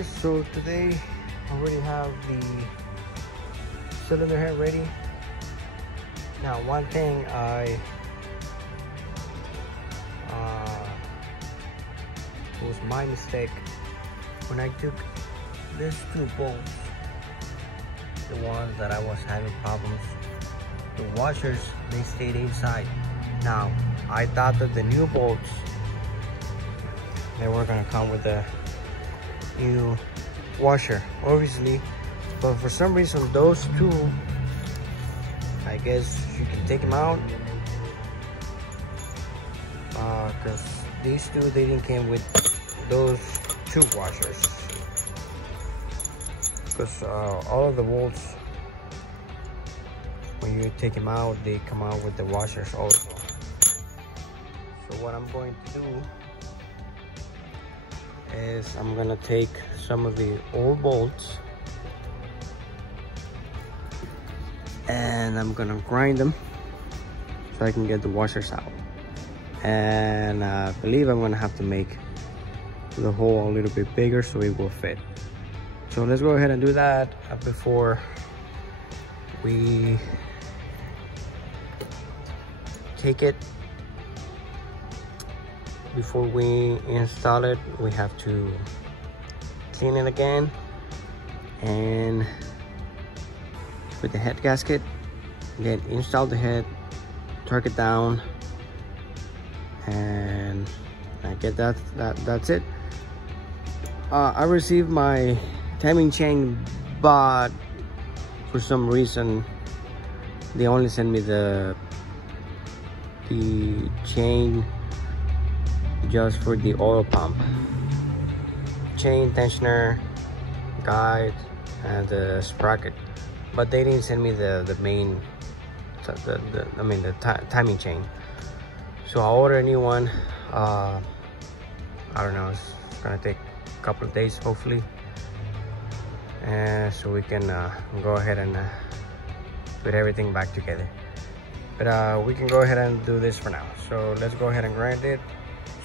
guys, so today I already have the cylinder head ready. Now one thing it was my mistake when I took these two bolts, the ones that I was having problems, the washers, they stayed inside. Now I thought that the new bolts, they were gonna come with the new washer, obviously, but for some reason those two, I guess you can take them out, because these two, they didn't come with those two washers, because all of the bolts, when you take them out, they come out with the washers also. So what I'm going to do is I'm gonna take some of the old bolts and I'm gonna grind them so I can get the washers out. And I believe I'm gonna have to make the hole a little bit bigger so it will fit. So let's go ahead and do that before we take it. Before we install it, we have to clean it again and with the head gasket, then install the head, torque it down, and I get that's it. I received my timing chain, but for some reason they only sent me the chain just for the oil pump, chain, tensioner, guide, and the sprocket, but they didn't send me the main, the timing chain. So I'll order a new one. I don't know, it's gonna take a couple of days hopefully, and so we can go ahead and put everything back together. But we can go ahead and do this for now. So let's go ahead and grind it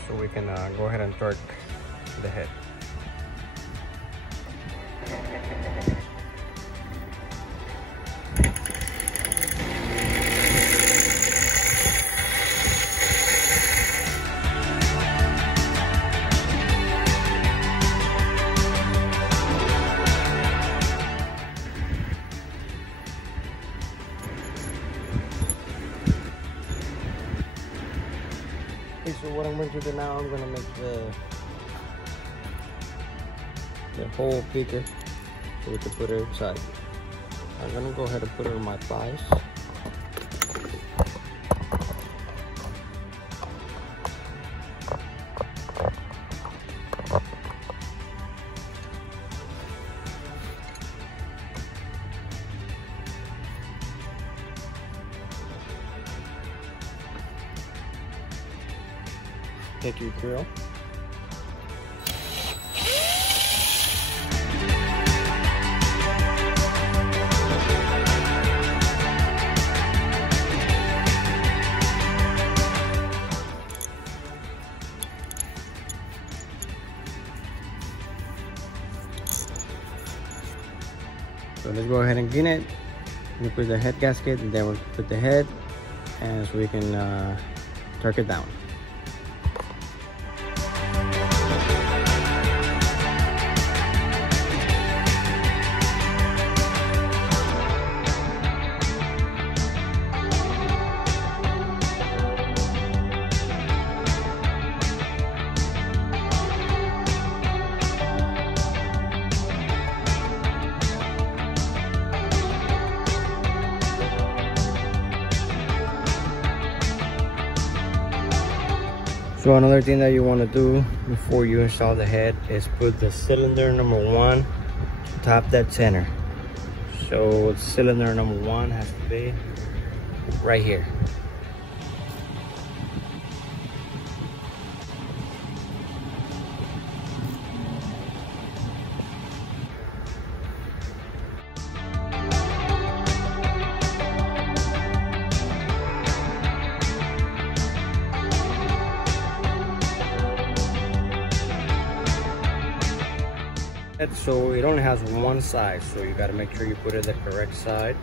so we can go ahead and torque the head. Okay, so what I'm going to do now, I'm going to make the hole bigger so we can put it inside. I'm going to go ahead and put it on my thighs. Take your drill. So let's go ahead and clean it. We put the head gasket, and then we'll put the head, and so we can torque it down. So another thing that you want to do before you install the head is put the cylinder number 1 top dead center. So cylinder number 1 has to be right here. So it only has one side, so you got to make sure you put it the correct side.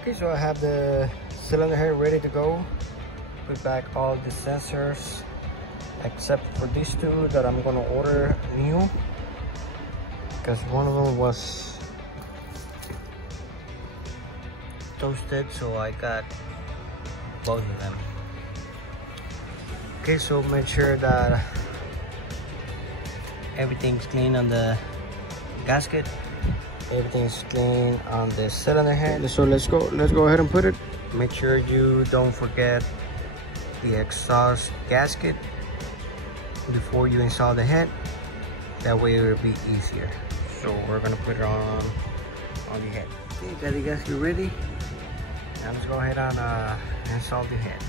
Okay, so I have the cylinder head ready to go. Put back all the sensors except for these two that I'm gonna order new, because one of them was toasted, so I got both of them. Okay, so make sure that everything's clean on the gasket. Everything's clean on the cylinder head. So let's go ahead and put it. Make sure you don't forget the exhaust gasket before you install the head. That way it will be easier. So we're gonna put it on the head. Okay, got the gasket ready. Now let's go ahead and install the head.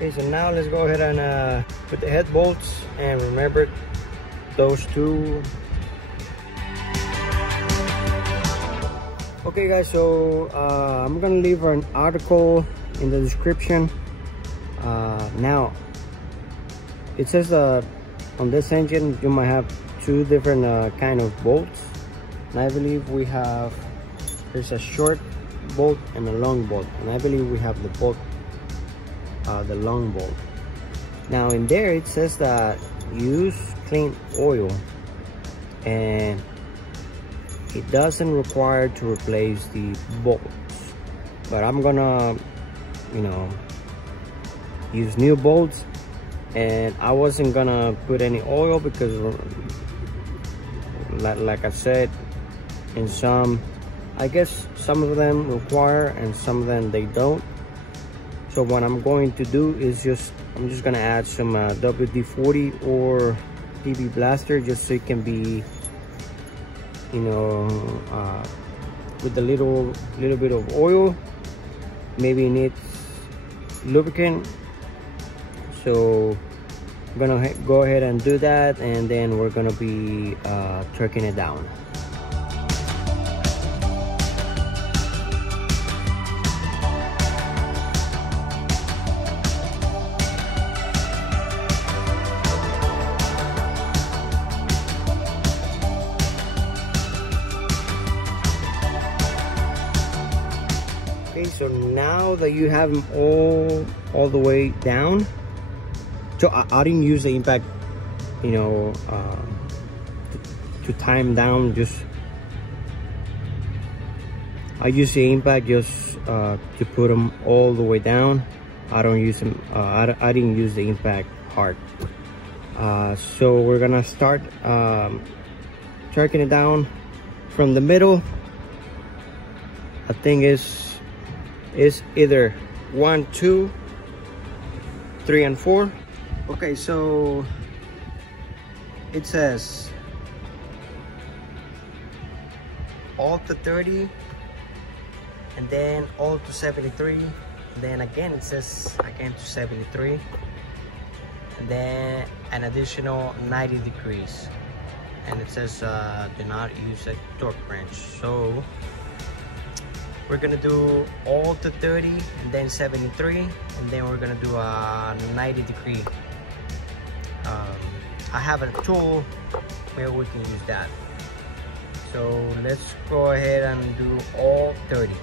Okay, so now let's go ahead and put the head bolts, and remember those two. Okay guys, so I'm gonna leave an article in the description. Now it says on this engine you might have two different kind of bolts, and I believe there's a short bolt and a long bolt, and I believe we have the long bolt. Now in there it says that use clean oil, and it doesn't require to replace the bolts, but I'm gonna use new bolts, and I wasn't gonna put any oil because like I said, I guess some of them require and some of them they don't. So what I'm going to do is I'm just gonna add some WD-40 or PB Blaster, just so it can be, with a little bit of oil. Maybe it needs lubricant, so I'm gonna go ahead and do that, and then we're gonna be torquing it down. Okay, so now that you have them all the way down, so I didn't use the impact, to tie them down. I use the impact just to put them all the way down. I don't use them. I didn't use the impact hard. So we're gonna start tracking it down from the middle. I think is either 1, 2, 3, and 4. Okay, so it says all to 30, and then all to 73, and then again it says again to 73, and then an additional 90 degrees, and it says do not use a torque wrench. So we're gonna do all to 30 and then 73, and then we're gonna do a 90 degree. I have a tool where we can use that. So let's go ahead and do all 30.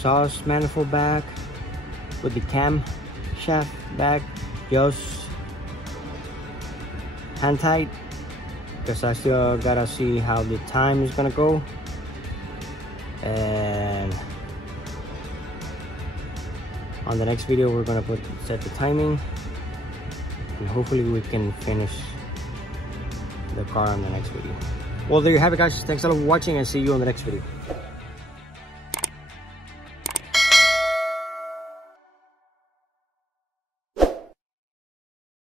exhaust manifold back with the cam shaft back just hand tight, because I still gotta see how the time is gonna go, and on the next video we're gonna set the timing, and hopefully we can finish the car on the next video. Well, there you have it, guys. Thanks a lot for watching, and see you on the next video.